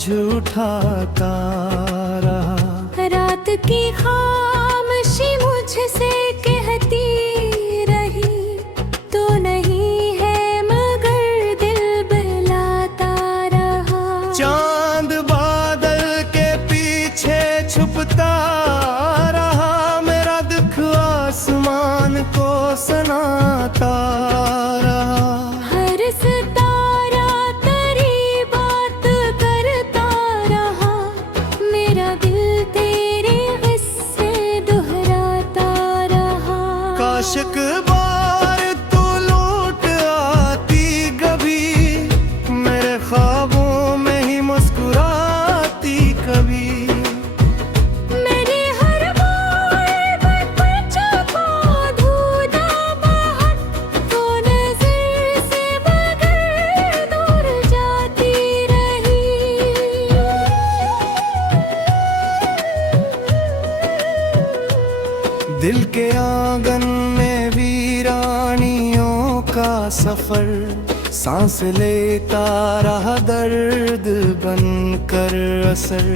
बोझ उठाता रहा। रात की खामोशी मुझसे कहती रही, तो नहीं है मगर दिल बहलाता रहा। चांद बादल के पीछे छुपता रहा, मेरा दुख आसमान को सुनाता रहा। हर सितारा तेरी बात करता रहा, मेरा दिल तेरे किस्से दोहराता रहा। काश एक बार तू लौट आती कभी, मेरे ख्वाबों में ही मुस्कुराती कभी। मेरी हर बार बच्चों को धूना बाहर, तो नजर से बगैर दूर जाती रही। दिल के आंगन में वीरानियों का सफर, सांस लेता रहा दर्द बनकर असर।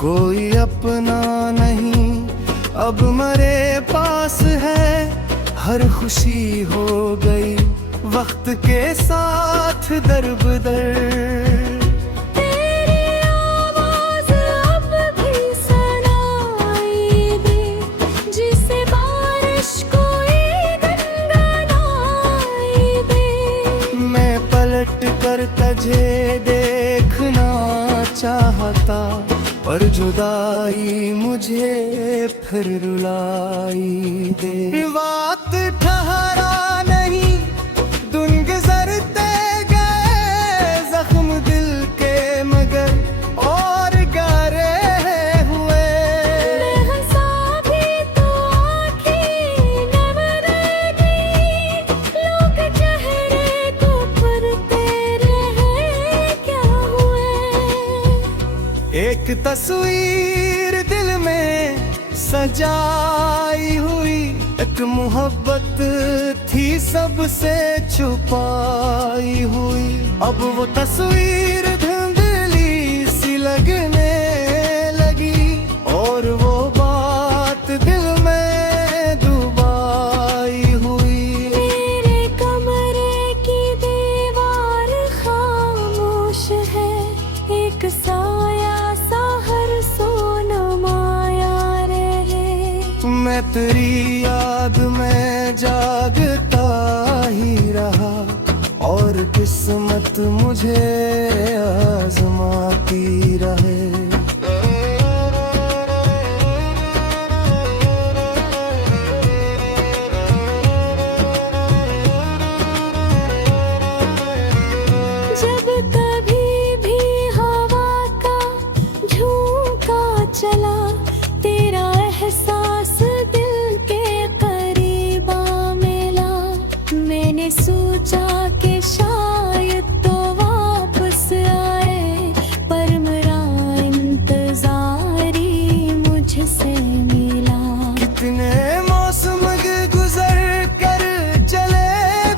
कोई अपना नहीं अब मेरे पास है, हर खुशी हो गई वक्त के साथ दरबदर। तेरी आवाज़ अब भी सुनाई दे, जिसे बारिश कोई गुनगुनाई दे। मैं पलट कर तुझे देखना चाहता, पर जुदाई मुझे फिर रुलाई दे। वक्त ठहरा नहीं, दिन गुजरते गए, जख्म दिल के मगर और गहरे हुए। मैं हंसा भी तो आँखें नम रहेगी, लोग चेहरे को पढ़ते रहे क्या हुए। एक तस्वीर दिल में सजाई हुई, एक मोहब्बत थी सबसे छुपाई हुई। अब वो तस्वीर धुंधली सी लगने लगी, और वो बात दिल में डुबाई हुई। मेरे कमरे की दीवार खामोश है, एक साया सा हर सोनमाया रहे। मैं तेरी याद में जागता ही रहा, और किस्मत मुझे आजमाती रहे। जब कभी भी हवा का झोंका चला, तेरा एहसास दिल के करीब आ मिला। मैंने सोचा कि शायद तो वापस आए, पर मेरा इंतजार ही मुझसे मिला। कितने मौसम गुजर कर चले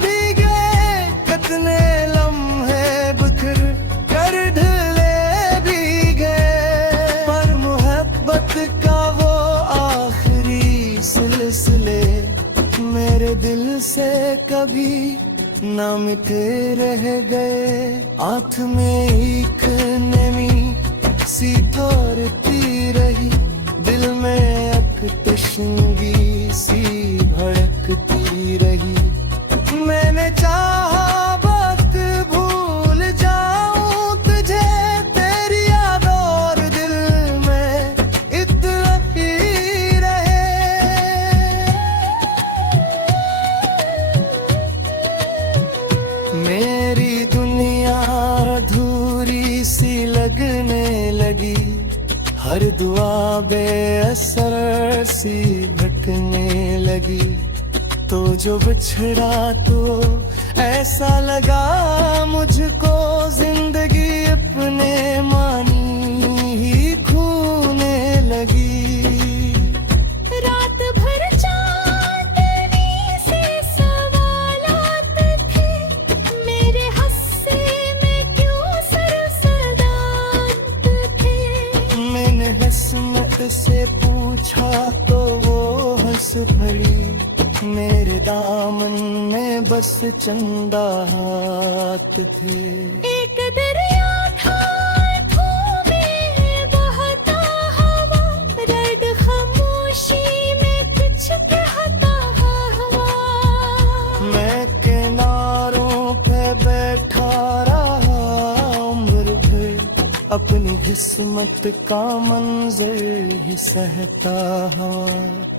भी गए, कितने लम्हे बिखर कर ढले भी गए, पर मोहब्बत का वो आखिरी सिलसिले मेरे दिल से कभी ना मिटे रह गए। आँख में एक नमी सी ठहरती रही, दिल में एक तशंगी सी भड़कती रही। मैंने चाहा वक्त भूल जाऊं तुझे, तेरी याद और दिल में इतना ही रहे। मेरी दुनिया अधूरी सी लगने लगी, हर दुआ बेअसर सी भटकने लगी। तो जो बिछड़ा तो ऐसा लगा मुझको, जिंदगी अपने मानी ही खोने लगी। रात भर चांदनी से सवालात थे, मेरे हस्से में क्यों सर सदा में बस चंदा हाथ थे। एक दरिया था धूमें बहता हवा, रड खामोशी में कुछ कहता हवा। मैं किनारों पे बैठा रहा उम्र भर, अपनी किस्मत का मंजर ही सहता हवा।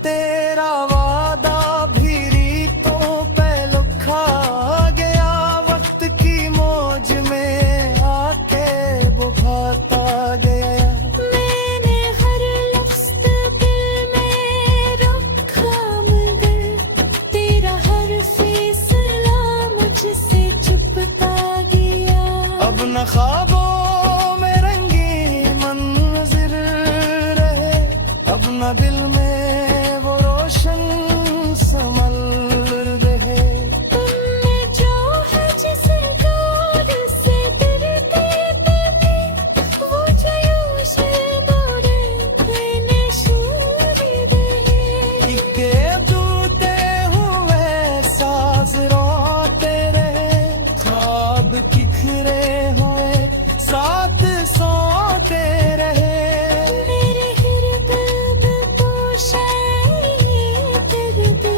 तेरा वादा भी रीतों पे लुखा गया, वक्त की मौज में आके बुझाता गया। मैंने हर लफ्ज़ दिल में रखा, मगर तेरा हर फैसला मुझसे चुपता गया। अब न ख्वाबों में रंगी मंजिर रहे, अब न दिल में वो रोशन संभल रहे। तुमने जो है जिस डोर से डरते थे, वो जयूश बोले मैंने शूर रहे। के जूते हुए साज रोते रहे, ख्वाब बिखरे हुए साथ सोते रहे। मेरे हृदय को शायरी कर दे,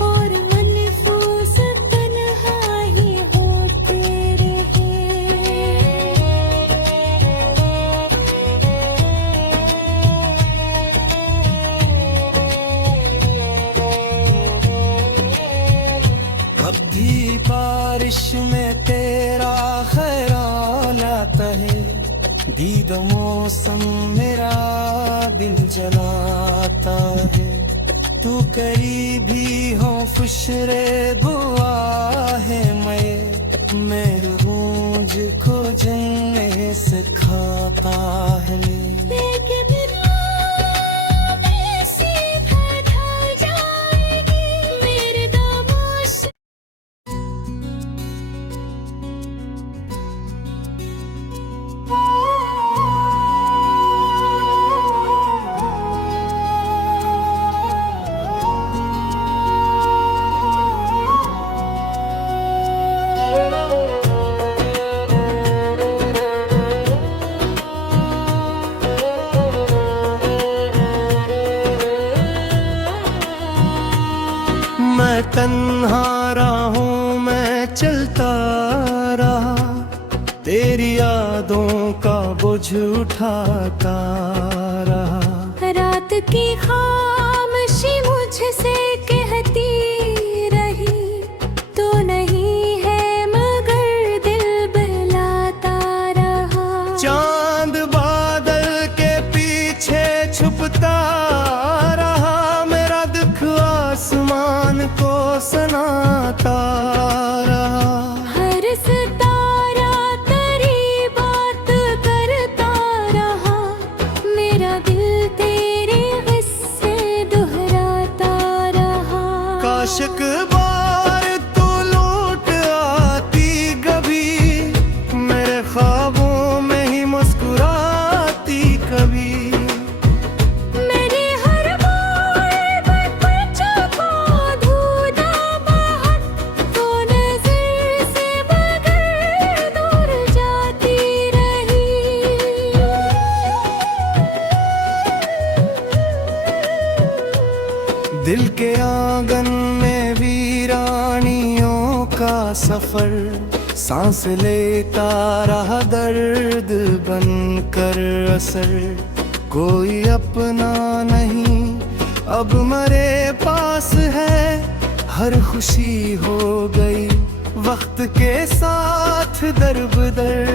और मनफूस तन्हाई होते रहे। अब भी बारिश में तेरा ख्याल आता है, दीदा मौसम मेरा दिल जलाता है। तू करीबी हो खुशरे दुआ है, मैं रोज को जन्ने से खाता है। लेकिन राह में सीधा ढल जाएगी मेरे दामोश। मैं तन्हा राहों में चलता रहा, तेरी यादों का बोझ उठाता रहा। रात की खामोशी मुझसे कहती रही, तो नहीं है मगर दिल बहलाता रहा। चांद बादल के पीछे छुपता रहा, मेरा दुख आसमान को सुनाता रहा। हर सितारा तेरी बात करता रहा, मेरा दिल तेरे किस्से दोहराता रहा। काश एक बार तू लौट आती कभी, मेरे ख्वाबों में ही मुस्कुराती कभी। मेरी हर बार बच्चों को धूना बाहर, तो नजर से बगैर दूर जाती रही। दिल के आंगन में वीरानियों का सफर, सांस लेता रहा दर्द बनकर असर। कोई अपना नहीं अब मरे पास है, हर खुशी हो गई वक्त के साथ दरबदर।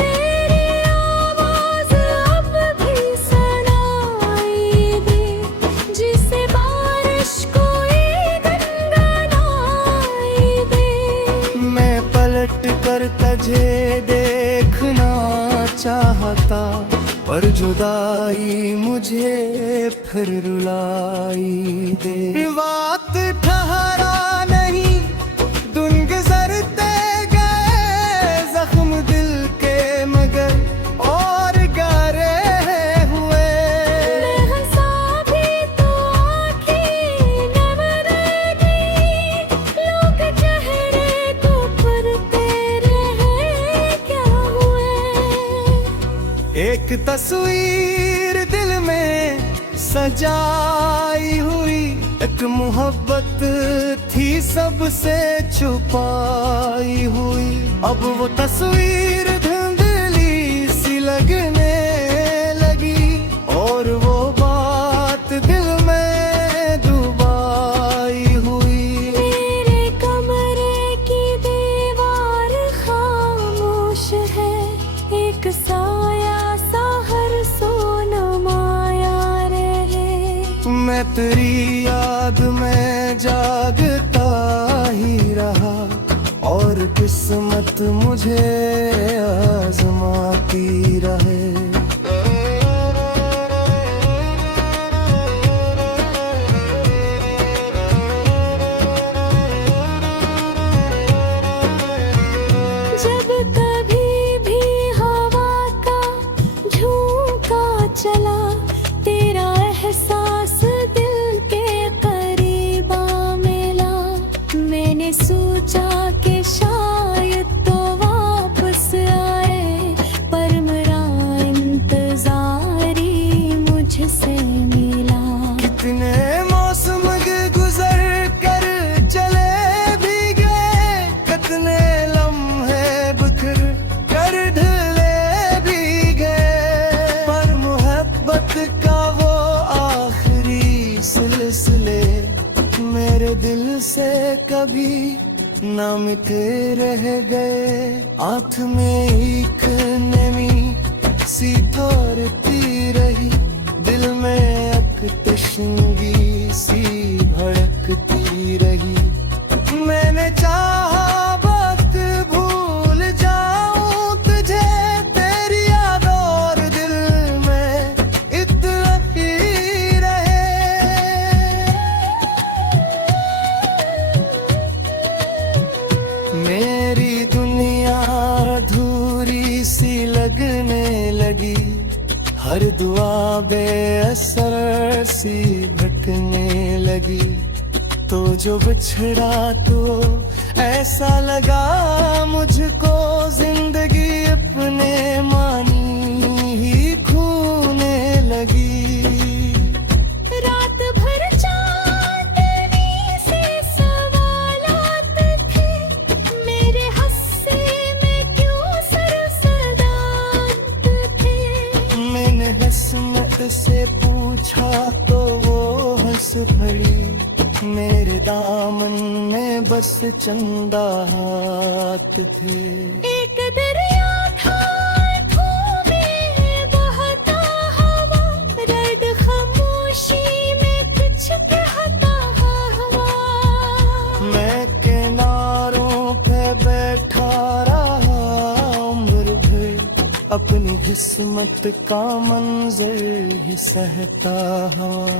तेरी आवाज़ अब भी सुनाई दे, जिसे बारिश कोई गुनगुनाई दे। मैं पलट कर तुझे देखना चाहता, पर जुदाई मुझे फिर रुलाई दे। वक्त ठहरा नहीं, दिन गुजरते गए, जख्म दिल के मगर और गहरे हुए। मैं हंसा भी तो आँखें नम रह गई, तस्वीर दिल में सजाई हुई, एक मोहब्बत थी सबसे छुपाई हुई। अब वो तस्वीर धुंधली सी लगने लगी और वो बात दिल में डुबाई हुई। मेरे कमरे की दीवार खामोश है, एक साया सा हर सोनमाया रहे। मैं तेरी याद में जागता ही रहा और किस्मत मुझे आजमाती रहे। जब कभी भी हवा का झोंका चला, तेरा एहसास दिल के करीब आ मिला। मैंने सोचा कि शायद तो वापस आए, पर मेरा इंतजार ही मुझसे मिला। कितने मौसम गुजर कर चले भी गए, कितने लम्हे बिखर कर ढले भी गए, पर मोहब्बत का वो आखिरी सिलसिले मेरे दिल से कभी ना मिटे रह गए। आँख में एक नमी सी ठहरती रही, दिल में एक तशंगी सी भड़कती रही। मैंने चाहा वक्त भूल जाऊं तुझे, तेरी याद और दिल में इतना ही रहे। मेरी दुनिया अधूरी सी लगने लगी, हर दुआ बेअसर सी भटकने लगी। तो जो बिछड़ा तो ऐसा लगा मुझको, जिंदगी अपने मानी ही खोने लगी। रात भर चांदनी से सवालात थे, मेरे हस्से में क्यों सरसदात थे। मैंने हंसमत से पूछा तो वो हंस पड़ी, मेरे दामन में बस चंदा हाथ थे। एक दरिया था आँखों में बहता हवा, दर्द खामोशी में कुछ कहता हवा। मैं किनारों पे बैठा रहा उम्र भर, अपनी किस्मत का मंजर ही सहता हुआ।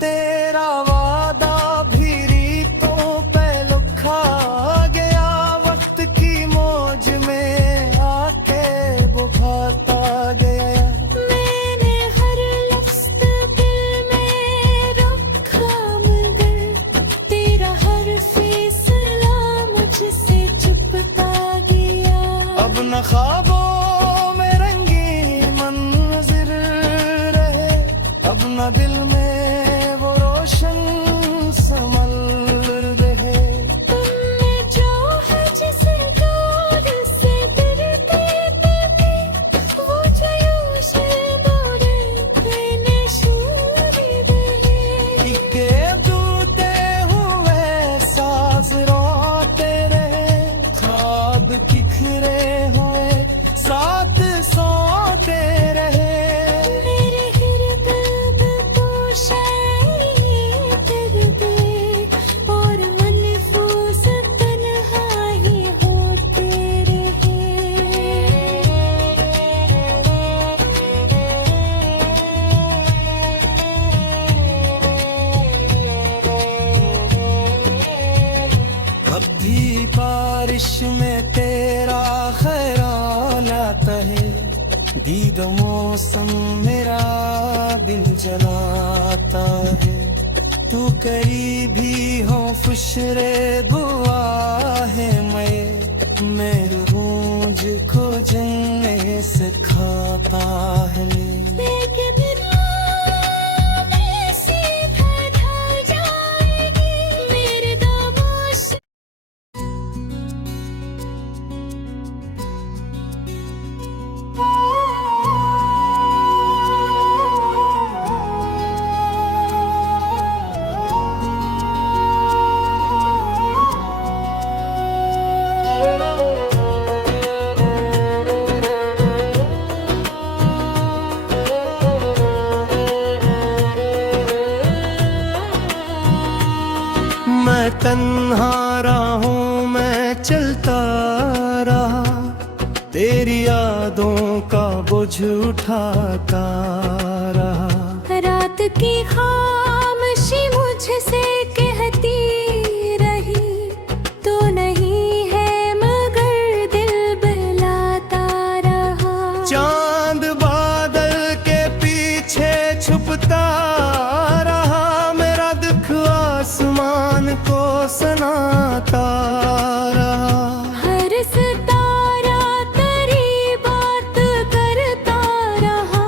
तेरा वादा भी रीतों पे लुखा गया, वक्त की मौज में आके बुझाता गया। मैंने हर लफ्ज़ दिल में रखा, मगर तेरा हर फैसला मुझसे चुपता गया। अब न ख्वाबों में रंगीन मंज़िर रहे, अब न दिल में वो रोशन संभल रहे। तुमने जो है जिस दौर से डरते थे, वो जोश मोरे मैंने छूर रहे। के दूते हुए साज रोते रहे, ख्वाब बिखरे हुए साथ सोते रहे। मेरे गिरद तो शायरी कर दे, और मनफूस तन्हाई होते रहे। अब भी बारिश में तेरा ख्याल आता है, दीद मौसम मेरा दिल जलाता है। तू करीबी हो खुशरे दुआ है, मैं रूज को जन्ने से खाता आता है। लेकिन राह सीधा ढल जाएगी मेरे दामों से। मैं तन्हा राहों में चलता रहा, तेरी यादों का बोझ उठाता रहा। रात की खामोशी मुझसे कहती रही, तो नहीं है मगर दिल बहलाता रहा। चांद बादल के पीछे छुपता रहा, मेरा दुख आसमान को सुनाता रहा। हर सितारा तेरी बात करता रहा,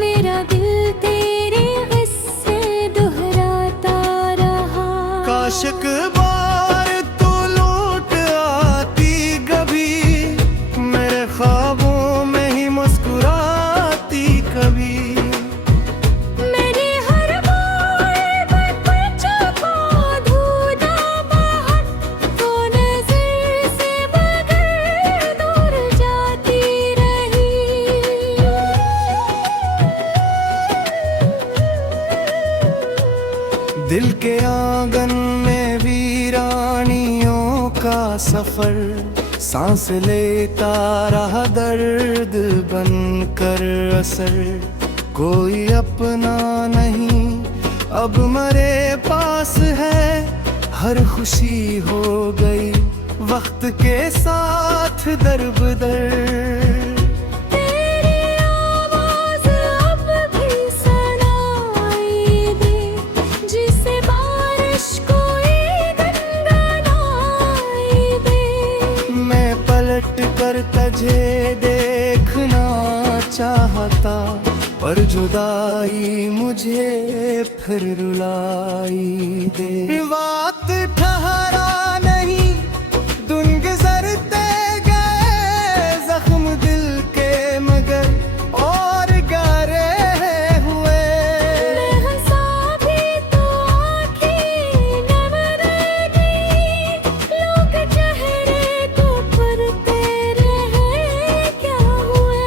मेरा दिल तेरे किस्से दोहराता रहा। काश एक बार तू लौट आती कभी, मेरे ख्वाबों में ही मुस्कुराती कभी। मेरी हर बार बच्चों को धूना बाहर, तो नजर से बगैर दूर जाती रही। दिल के आंगन में वीरानियों का सफर, सांस लेता रहा दर्द बनकर असर। कोई अपना नहीं अब मरे पास है, हर खुशी हो गई वक्त के साथ दरबदर। तेरी आवाज़ अब भी सुनाई दे, जिसे बारिश कोई गुनगुनाई दे। मैं पलट कर तुझे देखना चाहता, पर जुदाई मुझे फिर रुलाई दे। वक्त ठहरा नहीं, दिन गुजरते गए, जख्म दिल के मगर और गहरे हुए। मैं हंसा भी तो आँखें नम रह गई, लोग चेहरे को पढ़ते रहे क्या हुए।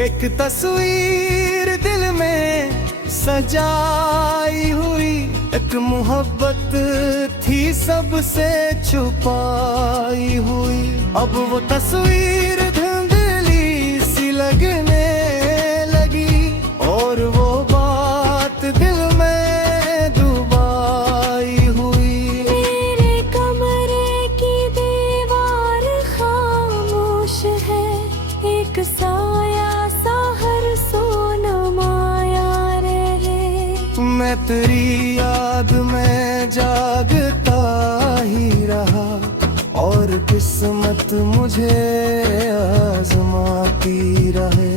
एक तस्वीर दिल में सजाई हुई, एक मोहब्बत थी सबसे छुपाई हुई। अब वो तस्वीर धुंधली सी लगने लगी, और वो बात दिल में डुबाई हुई। मेरे कमरे की दीवार खामोश है, एक साया सा हर सोनमाया रहे। मैं तेरी याद में जागता ही रहा, और किस्मत मुझे आजमाती रहे।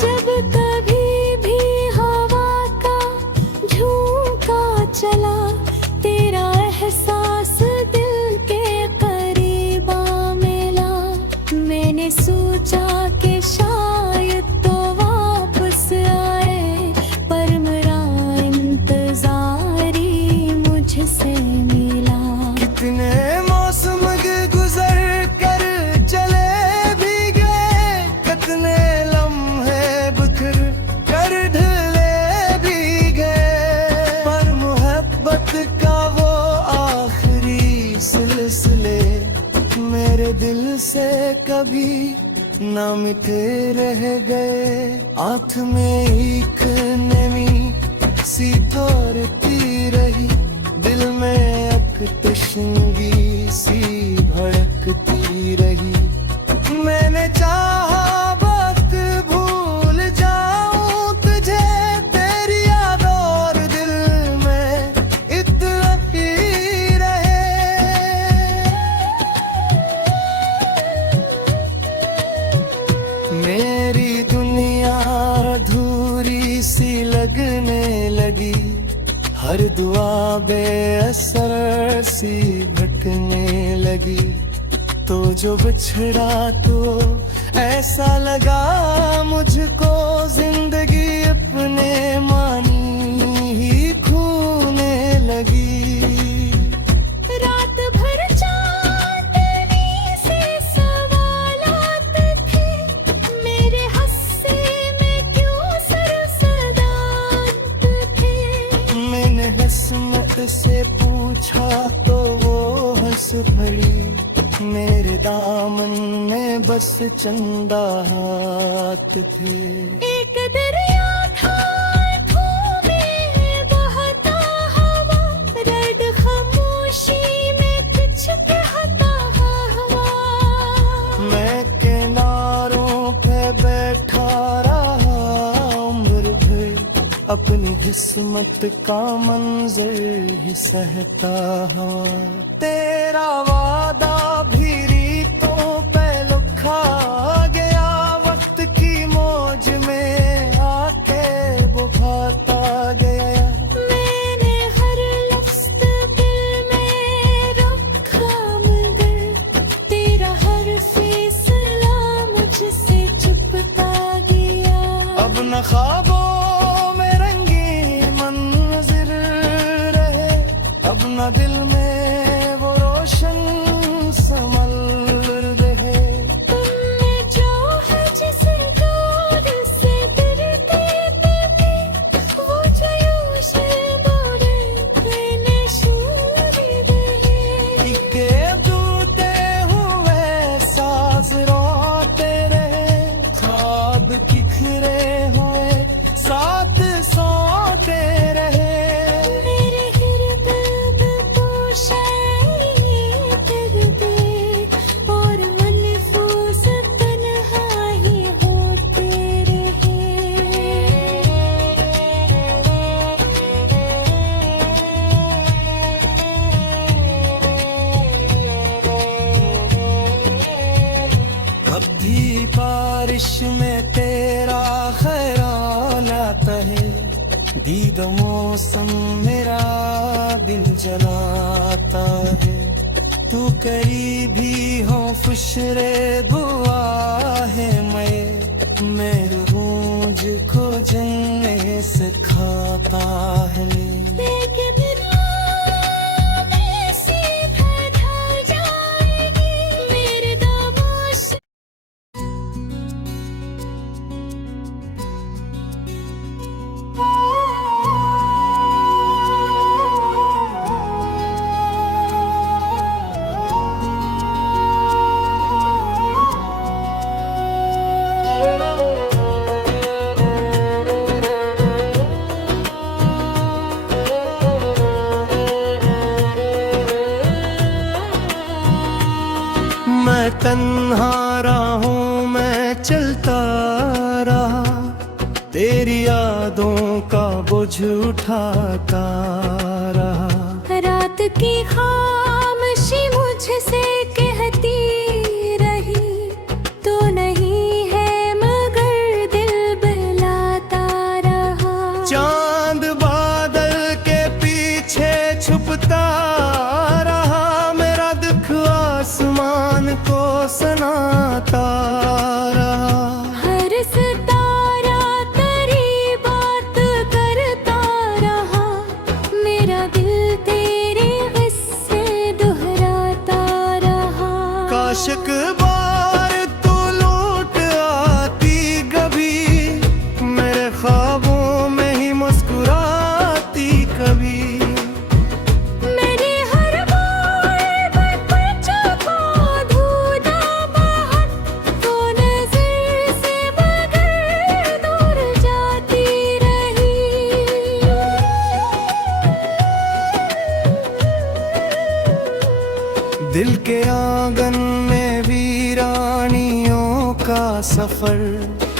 जब कभी भी हवा का झोंका चला, तेरा एहसास दिल के करीब आ मिला। मैंने सोचा कि शायद तो वापस आए, पर मेरा इंतजार ही मुझसे मिला। कितने मौसम गुजर कर चले भी गए, कितने लम्हे बिखर कर ढले भी गए, पर मोहब्बत का वो आखिरी सिलसिले मेरे दिल से कभी ना मिटे रह गए। आँख में एक नमी सी ठहरती रही, दिल में एक तशंगी सी भड़कती रही। मैंने चाहा वक्त भूल जाऊं तुझे, तेरी लगी, हर दुआ बेअसर सी भटकने लगी। तो जो बिछड़ा तो ऐसा लगा मुझको, जिंदगी अपने मानी ही खोने लगी। रात भर चांदनी से सवालात थे, मेरे हस्से में क्यों सरसदात थे। मैंने हस्मत से पूछा तो वो हंस पड़ी, मेरे दामन में बस चंदा हाथ थे। एक दरिया था में बहता हवा, रड खामोशी में कुछ कहता हवा। मैं किनारों पे बैठा रहा उम्र भर, अपनी किस्मत का मंजर ही सहता हवा। तेरा वादा भी रीतों पे लुखा गया, वक्त की मौज में आके बुझाता गया। मैंने हर लफ्ज़ दिल में रखा, मगर तेरा हर फैसला मुझसे चुपता गया। अब न ख्वाबों में रंगीन मंज़िल रहे, अब न दिल में वो रोशन संभल रहे। तुमने जो है जिस दौर से डरते थे, वो जो यूं शर्माए मैंने शूर रहे। के दूते हुए साज रोते रहे, ख्वाब बिखरे हुए साथ सोते रहे। मेरे गिरद तो शायरी कर दे, और मनफूस तन्हा ही होते रहे। अब भी बारिश में तेरा ख्याल आता है, दीद मौसम मेरा दिल जलाता है। तू करीबी हो खुशरे दुआ है, मैं रोज को जन्ने से खाता है। लेकिन रात ऐसी बैठा जाएगी मेरे दामों से। मैं तन्हा राहों में चलता रहा, तेरी यादों का बोझ उठाता रहा। रात की खामोशी मुझसे कहती रही, तो नहीं है मगर दिल बहलाता रहा। चांद बादल के पीछे छुपता रहा, मेरा दुख आसमान को सुनाता रहा। हर सितारा तेरी बात करता रहा, मेरा दिल तेरे किस्से दोहराता रहा। काश एक बार तू लौट आती कभी, मेरे ख्वाबों में ही मुस्कुराती कभी। मेरी हर बार बच्चों को धूना बाहर, तो नजर से बगैर दूर जाती रही। दिल के आंगन में वीरानियों का सफर,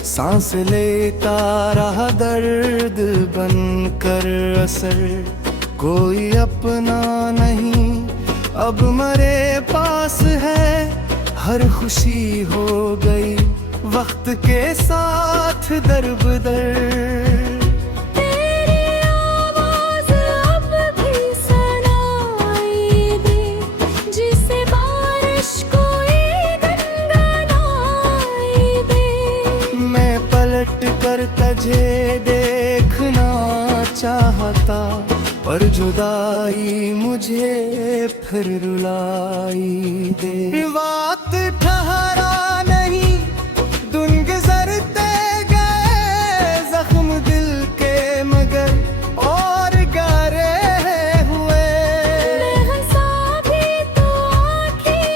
सांस लेता रहा दर्द बनकर असर। कोई अपना नहीं अब मेरे पास है, हर खुशी हो गई वक्त के साथ दरबदर। तेरी पर तुझे देखना चाहता, पर जुदाई मुझे फिर रुलाई दे। वक्त ठहरा नहीं, दिन गुजरते गए, जख्म दिल के मगर और गहरे हुए। मैं हंसा भी तो आँखें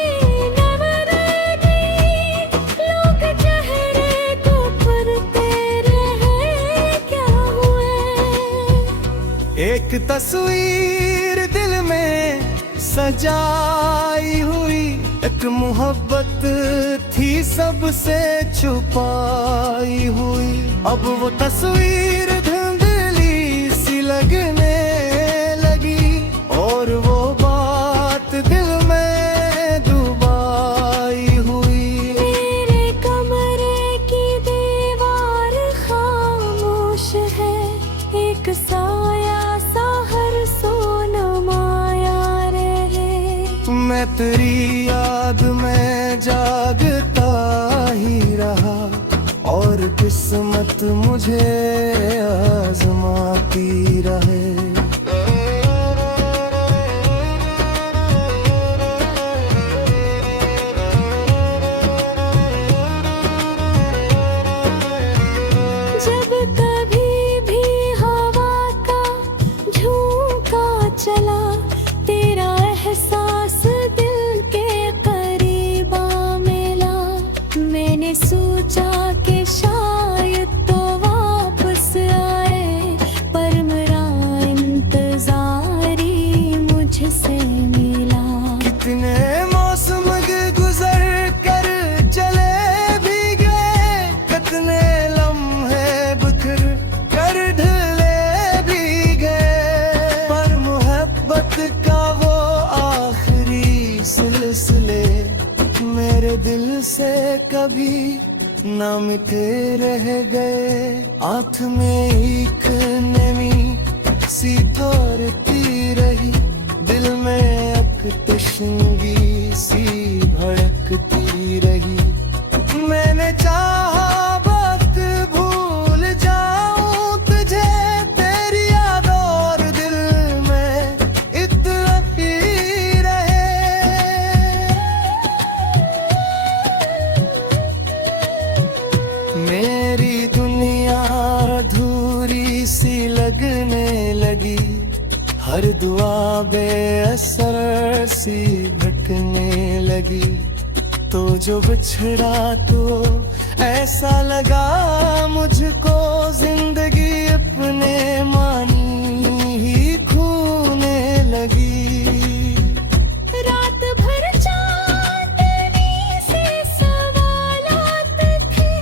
नम रह गई, लोग चेहरे को पढ़ते रहे क्या हुए। एक तस्वीर दिल में सजाई हुई, एक मोहब्बत थी सबसे छुपाई हुई। अब वो तस्वीर धुंधली सी लगने लगी, और वो बात दिल में डुबाई हुई। मेरे कमरे की दीवार खामोश है, एक साया सा हर सोनमाया रहे। मैं तेरी याद में जागता ही रहा, और किस्मत मुझे आजमाती रहे। जब कभी भी हवा का झोंका चला, तेरा एहसास दिल के करीब आ मिला। मैंने सोचा कि शायद तो वापस आए, पर मेरा इंतजार ही मुझसे मिला। कितने मौसम गुजर कर चले भी गए, कितने लम्हे बिखर कर ढले भी गए, पर मोहब्बत का वो आखिरी सिलसिले मेरे दिल से कभी ना मिटे रह गए। आँख में एक नमी सी ठहरती रही, दिल में एक तशंगी सी भड़कती रही। मैंने चाहा वक्त भूल जाऊं तुझे, तेरी याद और दिल में इतना ही रहे। मेरी दुनिया अधूरी सी लगने लगी, हर दुआ बेअसर सी भटकने लगी। तो जो बिछड़ा तो ऐसा लगा मुझको, जिंदगी अपने मानी ही खोने लगी। रात भर चांदनी से सवालात थे,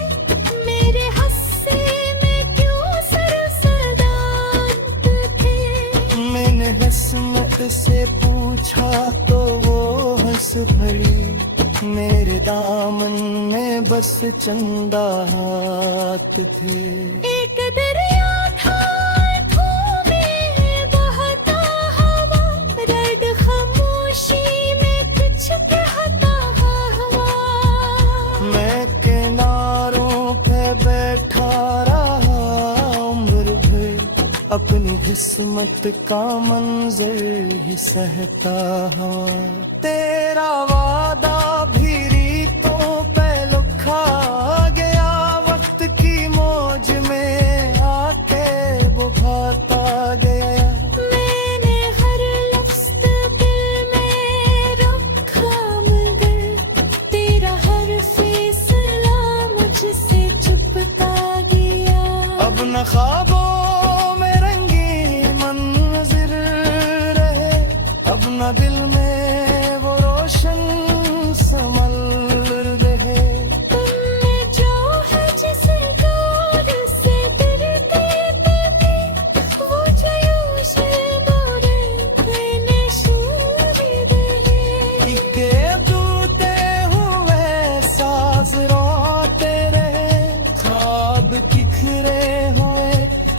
मेरे हस्से में क्यों सरसदात थे। मैंने हंसमत से पूछा तो वो हंस भरी, मेरे दामन में बस चंदा हाथ थे। एक दरिया था आँखों में बहता हवा, दर्द खामोशी में कुछ कहता हवा। मैं किनारों पे बैठा रहा उम्र भर, अपनी किस्मत का मंजर ही सहता हुआ। तेरा वादा भी रीतों पे लुखा गया, वक्त की मौज में आके वो भाता गया। मैंने हर लफ्ज़ दिल में रखा, मगर तेरा हर फैसला मुझसे चुपता गया। अब न ख्वाबों में रंगी मंजिर रहे, अब न दिल में वो रोशन समल रहे। तुमने जो है जिस दौर से डरते थे, वो जो यूं शर्माए मैंने शूर रहे। के दूते हुए साज रोते रहे, ख्वाब बिखरे हुए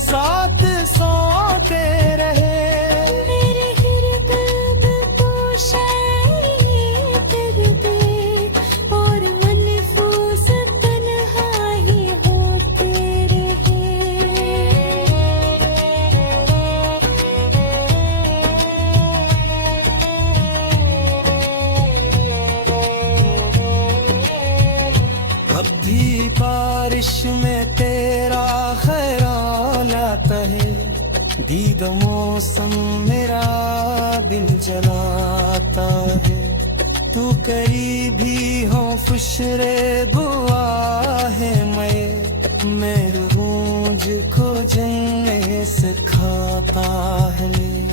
साथ सोते रहे। मेरे गिरद तो शायरी कर दे, और मनफूस तन्हा ही होते रहे। धुंधली बारिश में तेरा ख्याल आता है, दीद मौसम मेरा दिल जलाता है। तू करीबी हो खुशरे दुआ है, मैं गूंज को जन्नत सिखाता है।